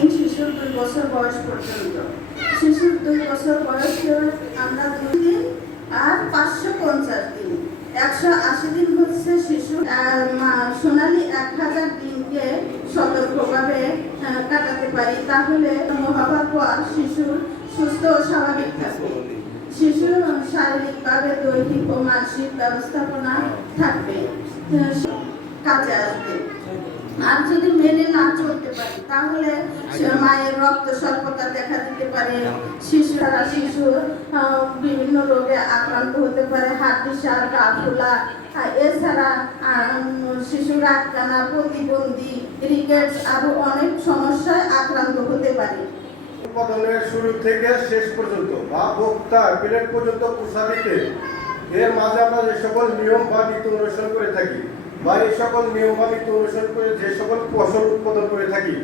দিন, শিশুর 2 বছর বয়স পর্যন্ত। শিশুর 2 বছর বয়সে আমরা 2 দিন আর 550 দিন, 180 দিন হচ্ছে শিশু। সোনালী 1000 দিনকে সতর্কভাবে কাটাতে পারি, তাহলে হওয়ার পর শিশুর সুস্থ ও স্বাভাবিক থাকবে। শিশু শারীরিকভাবে দৈহিক ও মানসিক ব্যবস্থাপনা থাকবে, কাজে আসবে। আর যদি মেনে না চলতে পারি তাহলে মায়ের রক্ত স্বল্পতা দেখা দিতে পারে। শিশু বিভিন্ন রোগে আক্রান্ত হতে পারে, হাড্ডিসার, গা ফোলা। এছাড়া শিশুর আটকানা, প্রতিবন্ধী, রিকেটস আরো অনেক সমস্যায় আক্রান্ত হতে পারে। উৎপাদনের শুরু থেকে শেষ পর্যন্ত বা ভোক্তা প্লেট পর্যন্ত প্রসারিতে এর মাঝে আমরা যে সকল নিয়ম বা নীতি অনুসরণ করে থাকি বা এই সকল নিয়ম বা নীতি অনুসরণ করে যে সকল ফসল উৎপাদন করে থাকি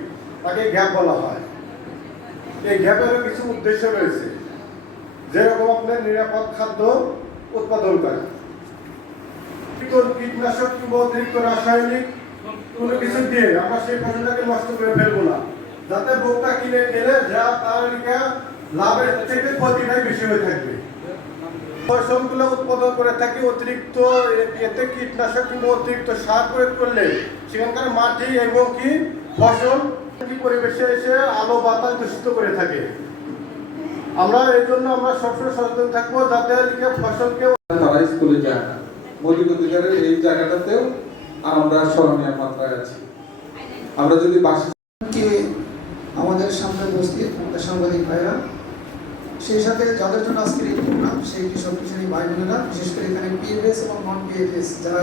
তাকে গ্যাপ বলা হয়। এই গ্যাপেরও কিছু উদ্দেশ্য রয়েছে, যেরকম আপনার নিরাপদ খাদ্য উৎপাদন করা, কীটনাশক কিংবা অতিরিক্ত রাসায়নিক কোনো কিছু দিয়ে আমরা সেই ফসলটাকে নষ্ট করে ফেলবো না, যাতে ভোক্তা কিনে খেলে যা তার লাভের থেকে ক্ষতিটাই বেশি হয়ে থাকবে। ফসলগুলো উৎপাদন করে থাকি অতিরিক্ত এতে কীটনাশক কিংবা অতিরিক্ত সার প্রয়োগ করলে সেখানকার মাটি এবং কি ফসল পরিবেশে এসে আলো বাতাস দূষিত করে থাকে। আমরা এই জন্য আমরা সবসময় সচেতন থাকবো যাতে ফসলকে তারা স্কুলে যায় না। মৌলিক অধিকারের এই জায়গাটাতেও আমরা স্মরণীয় মাত্রায় আছি। আমরা যদি আমাদের সামনে উপস্থিত সাংবাদিক ভাইরা, সেই সাথে যাদের জন্য আজকের এই প্রোগ্রাম সেই কৃষক কিশোরী ভাই বোনেরা, বিশেষ করে এখানে পিএফএস এবং নন পিএফএস যারা